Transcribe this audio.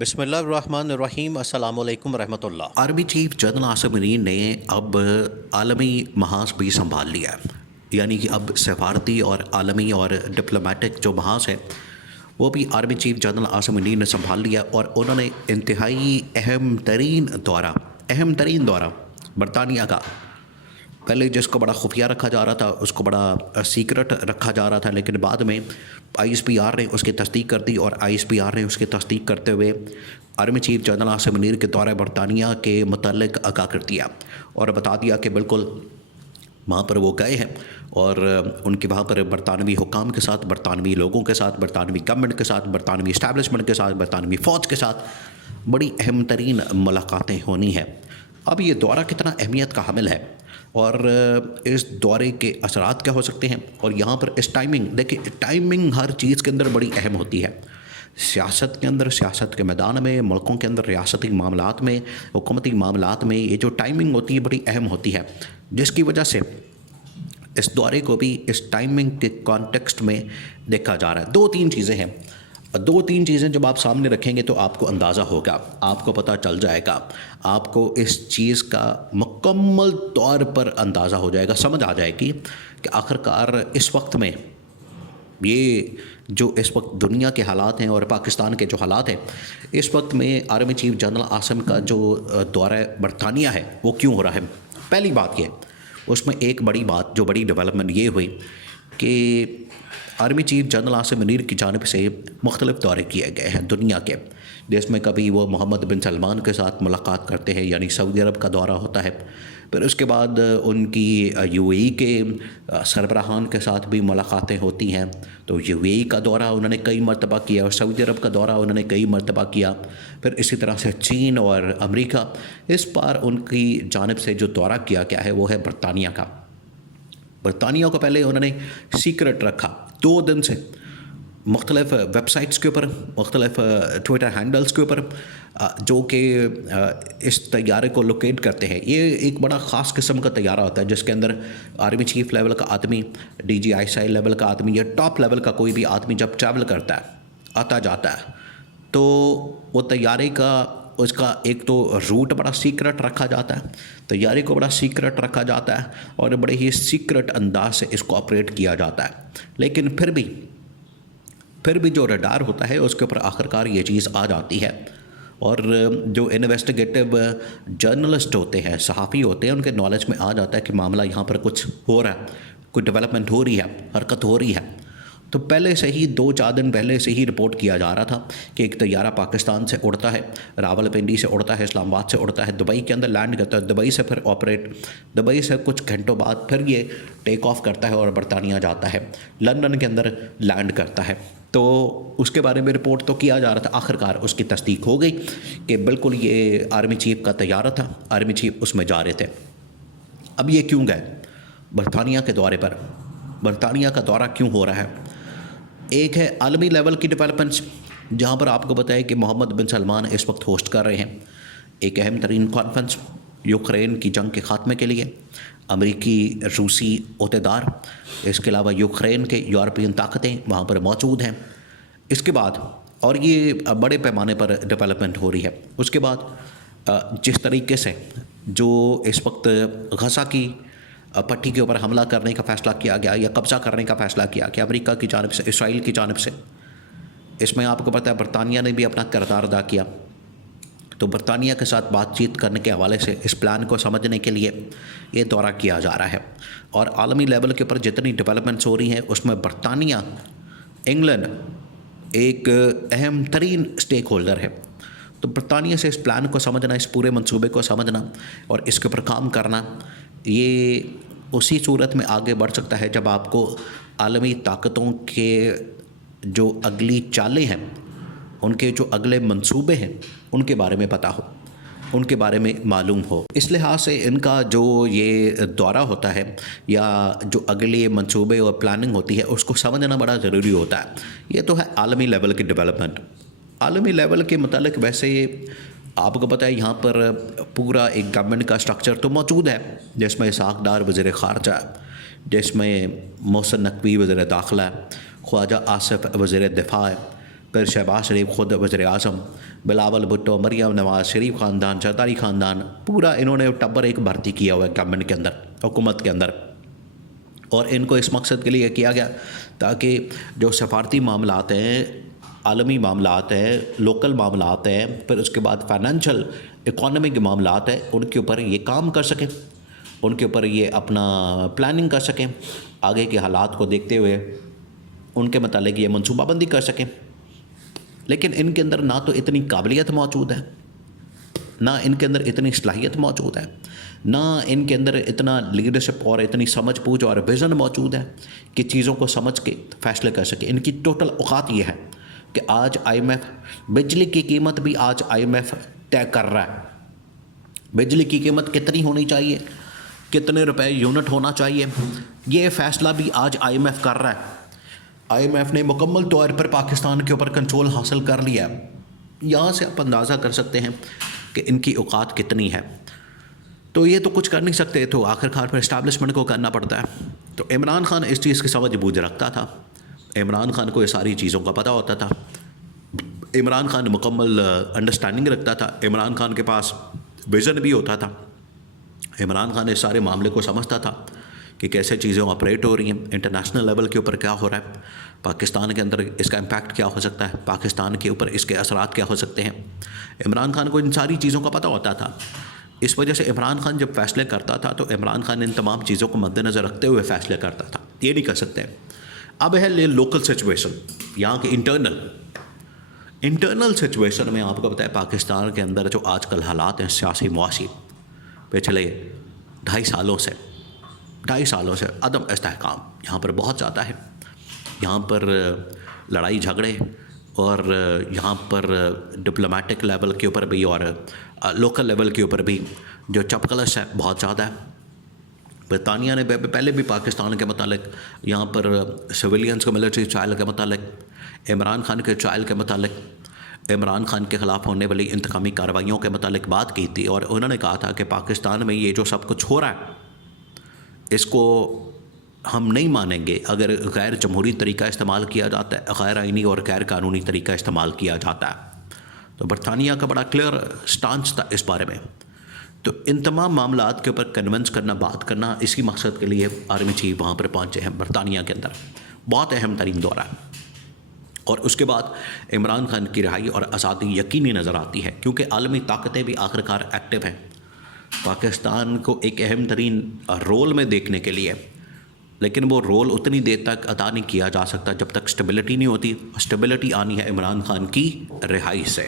بسم اللہ الرحمن الرحیم، السلام علیکم ورحمۃ اللہ۔ Army chief general Asim Munir نے اب عالمی محاذ بھی سنبھال لیا ہے، یعنی کہ اب سفارتی اور عالمی اور ڈپلومیٹک جو محاذ ہے وہ بھی army chief general Asim Munir نے سنبھال لیا، اور انہوں نے انتہائی اہم ترین دورہ برطانیہ کا، پہلے جس کو بڑا خفیہ رکھا جا رہا تھا اس کو بڑا سیکرٹ رکھا جا رہا تھا، لیکن بعد میں آئی ایس پی آر نے اس کی تصدیق کر دی، اور آئی ایس پی آر نے اس کی تصدیق کرتے ہوئے army chief general Asim Munir کے دورہ برطانیہ کے متعلق آگاہ کر دیا اور بتا دیا کہ بالکل وہاں پر وہ گئے ہیں، اور ان کے وہاں پر برطانوی حکام کے ساتھ، برطانوی لوگوں کے ساتھ، برطانوی گورنمنٹ کے ساتھ، برطانوی اسٹیبلشمنٹ کے ساتھ، برطانوی فوج کے ساتھ بڑی اہم ترین ملاقاتیں ہونی ہیں۔ اب یہ دورہ کتنا اہمیت کا حامل ہے اور اس دورے کے اثرات کیا ہو سکتے ہیں، اور یہاں پر اس دیکھیں ٹائمنگ ہر چیز کے اندر بڑی اہم ہوتی ہے، سیاست کے اندر، سیاست کے میدان میں، ملکوں کے اندر ریاستی معاملات میں، حکومتی معاملات میں یہ جو ٹائمنگ ہوتی ہے بڑی اہم ہوتی ہے، جس کی وجہ سے اس دورے کو بھی اس ٹائمنگ کے کانٹیکسٹ میں دیکھا جا رہا ہے۔ دو تین چیزیں جب آپ سامنے رکھیں گے تو آپ کو اندازہ ہوگا، آپ کو پتہ چل جائے گا، آپ کو اس چیز کا مکمل طور پر اندازہ ہو جائے گا، سمجھ آ جائے گی کہ آخرکار اس وقت میں یہ جو اس وقت دنیا کے حالات ہیں اور پاکستان کے جو حالات ہیں، اس وقت میں آرمی چیف جنرل عاصم کا جو دورہ برطانیہ ہے وہ کیوں ہو رہا ہے۔ پہلی بات یہ، اس میں ایک بڑی بات، جو بڑی ڈیولپمنٹ یہ ہوئی کہ army chief general Asim Munir کی جانب سے مختلف دورے کیے گئے ہیں دنیا کے، جس میں کبھی وہ محمد بن سلمان کے ساتھ ملاقات کرتے ہیں، یعنی سعودی عرب کا دورہ ہوتا ہے، پھر اس کے بعد ان کی یو اے ای کے سربراہان کے ساتھ بھی ملاقاتیں ہوتی ہیں، تو یو اے ای کا دورہ انہوں نے کئی مرتبہ کیا اور سعودی عرب کا دورہ انہوں نے کئی مرتبہ کیا، پھر اسی طرح سے چین اور امریکہ، اس بار ان کی جانب سے جو دورہ کیا گیا ہے وہ ہے برطانیہ کا۔ برطانیہ کو پہلے انہوں نے سیکرٹ رکھا 2 دن سے، مختلف ویب سائٹس کے اوپر، مختلف ٹویٹر ہینڈلز کے اوپر، جو کہ اس طیارے کو لوکیٹ کرتے ہیں۔ یہ ایک بڑا خاص قسم کا طیارہ ہوتا ہے جس کے اندر آرمی چیف لیول کا آدمی، D G I S I level کا آدمی یا ٹاپ لیول کا کوئی بھی آدمی جب ٹریول کرتا ہے، آتا جاتا ہے، تو وہ طیارے کا اس کا ایک تو روٹ بڑا سیکرٹ رکھا جاتا ہے، طیارے کو بڑا سیکرٹ رکھا جاتا ہے، اور بڑے ہی سیکرٹ انداز سے اس کو آپریٹ کیا جاتا ہے، لیکن پھر بھی جو ریڈار ہوتا ہے اس کے اوپر آخرکار یہ چیز آ جاتی ہے، اور جو انویسٹیگیٹو جرنلسٹ ہوتے ہیں، صحافی ہوتے ہیں، ان کے نالج میں آ جاتا ہے کہ معاملہ یہاں پر کچھ ہو رہا ہے، کوئی ڈیولپمنٹ ہو رہی ہے، حرکت ہو رہی ہے۔ تو پہلے سے ہی 2-4 دن پہلے سے ہی رپورٹ کیا جا رہا تھا کہ ایک طیارہ پاکستان سے اڑتا ہے، راولپنڈی سے اڑتا ہے، اسلام آباد سے اڑتا ہے، دبئی کے اندر لینڈ کرتا ہے، دبئی سے پھر دبئی سے کچھ گھنٹوں بعد پھر یہ ٹیک آف کرتا ہے اور برطانیہ جاتا ہے، لندن کے اندر لینڈ کرتا ہے۔ تو اس کے بارے میں رپورٹ تو کیا جا رہا تھا، آخرکار اس کی تصدیق ہو گئی کہ بالکل یہ آرمی چیف کا طیارہ تھا، آرمی چیف اس میں جا رہے تھے۔ اب یہ کیوں گئے برطانیہ کے دورے پر؟ برطانیہ کا دورہ کیوں ہو رہا ہے؟ ایک ہے عالمی لیول کی ڈیولپمنٹس، جہاں پر آپ کو بتائے کہ محمد بن سلمان اس وقت ہوسٹ کر رہے ہیں ایک اہم ترین کانفرنس یوکرین کی جنگ کے خاتمے کے لیے، امریکی، روسی عہدیدار، اس کے علاوہ یوکرین کے یورپین طاقتیں وہاں پر موجود ہیں۔ اس کے بعد، اور یہ بڑے پیمانے پر ڈیولپمنٹ ہو رہی ہے، اس کے بعد جس طریقے سے جو اس وقت غزہ کی پٹی کے اوپر حملہ کرنے کا فیصلہ کیا گیا یا قبضہ کرنے کا فیصلہ کیا کہ امریکہ کی جانب سے، اسرائیل کی جانب سے، اس میں آپ کو پتہ ہے برطانیہ نے بھی اپنا کردار ادا کیا، تو برطانیہ کے ساتھ بات چیت کرنے کے حوالے سے اس پلان کو سمجھنے کے لیے یہ دورہ کیا جا رہا ہے، اور عالمی لیول کے اوپر جتنی ڈیولپمنٹس ہو رہی ہیں اس میں برطانیہ، انگلینڈ ایک اہم ترین اسٹیک ہولڈر ہے۔ تو برطانیہ سے اس پلان کو سمجھنا، اس پورے منصوبے کو سمجھنا اور اس کے اوپر کام کرنا، یہ اسی صورت میں آگے بڑھ سکتا ہے جب آپ کو عالمی طاقتوں کے جو اگلی چالیں ہیں، ان کے جو اگلے منصوبے ہیں، ان کے بارے میں پتہ ہو، ان کے بارے میں معلوم ہو۔ اس لحاظ سے ان کا جو یہ دورہ ہوتا ہے یا جو اگلے منصوبے اور پلاننگ ہوتی ہے اس کو سمجھنا بڑا ضروری ہوتا ہے۔ یہ تو ہے عالمی لیول کی ڈیولپمنٹ۔ عالمی لیول کے متعلق ویسے آپ کو پتہ ہے یہاں پر پورا ایک گورنمنٹ کا سٹرکچر تو موجود ہے، جس میں اسحاق ڈار وزیر خارجہ ہے، جس میں محسن نقوی وزیر داخلہ ہے، خواجہ آصف وزیر دفاع ہے، پھر شہباز شریف خود وزیر اعظم، بلاول بھٹو، مریم نواز، شریف خاندان، زرداری خاندان، پورا انہوں نے ٹبر ایک بھرتی کیا ہوا ہے گورنمنٹ کے اندر، حکومت کے اندر. اور ان کو اس مقصد کے لیے کیا گیا تاکہ جو سفارتی معاملات ہیں، عالمی معاملات ہیں، لوکل معاملات ہیں، پھر اس کے بعد فائنینشیل اکانومی کے معاملات ہیں، ان کے اوپر یہ کام کر سکیں، ان کے اوپر یہ اپنا پلاننگ کر سکیں، آگے کے حالات کو دیکھتے ہوئے ان کے متعلق یہ منصوبہ بندی کر سکیں. لیکن ان کے اندر نہ تو اتنی قابلیت موجود ہے، نہ ان کے اندر اتنی صلاحیت موجود ہے، نہ ان کے اندر اتنا لیڈرشپ اور اتنی سمجھ بوجھ اور ویژن موجود ہے کہ چیزوں کو سمجھ کے فیصلے کر سکے. ان کی ٹوٹل اوقات یہ ہے کہ آج آئی ایم ایف بجلی کی قیمت بھی آج آئی ایم ایف طے کر رہا ہے. بجلی کی قیمت کتنی ہونی چاہیے، کتنے روپے یونٹ ہونا چاہیے، یہ فیصلہ بھی آج آئی ایم ایف کر رہا ہے. آئی ایم ایف نے مکمل طور پر پاکستان کے اوپر کنٹرول حاصل کر لیا ہے. یہاں سے آپ اندازہ کر سکتے ہیں کہ ان کی اوقات کتنی ہے. تو یہ تو کچھ کر نہیں سکتے، تو آخر کار پر اسٹیبلشمنٹ کو کرنا پڑتا ہے. تو عمران خان اس چیز کی سمجھ بوجھ رکھتا تھا، عمران خان کو یہ ساری چیزوں کا پتہ ہوتا تھا، عمران خان مکمل انڈرسٹینڈنگ رکھتا تھا، عمران خان کے پاس ویژن بھی ہوتا تھا، عمران خان اس سارے معاملے کو سمجھتا تھا کہ کیسے چیزیں آپریٹ ہو رہی ہیں، انٹرنیشنل لیول کے اوپر کیا ہو رہا ہے، پاکستان کے اندر اس کا امپیکٹ کیا ہو سکتا ہے، پاکستان کے اوپر اس کے اثرات کیا ہو سکتے ہیں. عمران خان کو ان ساری چیزوں کا پتہ ہوتا تھا. اس وجہ سے عمران خان جب فیصلے کرتا تھا تو عمران خان ان تمام چیزوں کو مد نظر رکھتے ہوئے فیصلے کرتا تھا. یہ نہیں کر سکتے. اب ہے لوکل سچویشن، یہاں کے انٹرنل سچویشن میں آپ کو پتہ ہے پاکستان کے اندر جو آج کل حالات ہیں سیاسی معاشی، پچھلے 2.5 سالوں سے عدم استحکام یہاں پر بہت زیادہ ہے. یہاں پر لڑائی جھگڑے اور یہاں پر ڈپلومیٹک لیول کے اوپر بھی اور لوکل لیول کے اوپر بھی جو چپقلش ہے بہت زیادہ ہے. برطانیہ نے پہلے بھی پاکستان کے متعلق، یہاں پر سویلینز کو ملٹری ٹرائل کے متعلق، عمران خان کے ٹرائل کے متعلق، عمران خان کے خلاف ہونے والی انتقامی کارروائیوں کے متعلق بات کی تھی. اور انہوں نے کہا تھا کہ پاکستان میں یہ جو سب کچھ ہو رہا ہے اس کو ہم نہیں مانیں گے اگر غیر جمہوری طریقہ استعمال کیا جاتا ہے، غیر آئینی اور غیر قانونی طریقہ استعمال کیا جاتا ہے. تو برطانیہ کا بڑا کلیئر سٹانس تھا اس بارے میں. تو ان تمام معاملات کے اوپر کنونس کرنا، بات کرنا، اسی مقصد کے لیے آرمی چیف وہاں پر پہنچے ہیں برطانیہ کے اندر. بہت اہم ترین دورہ ہے. اور اس کے بعد عمران خان کی رہائی اور آزادی یقینی نظر آتی ہے کیونکہ عالمی طاقتیں بھی آخر کار ایکٹیو ہیں پاکستان کو ایک اہم ترین رول میں دیکھنے کے لیے. لیکن وہ رول اتنی دیر تک ادا نہیں کیا جا سکتا جب تک اسٹیبلٹی نہیں ہوتی. اسٹیبلٹی آنی ہے عمران خان کی رہائی سے.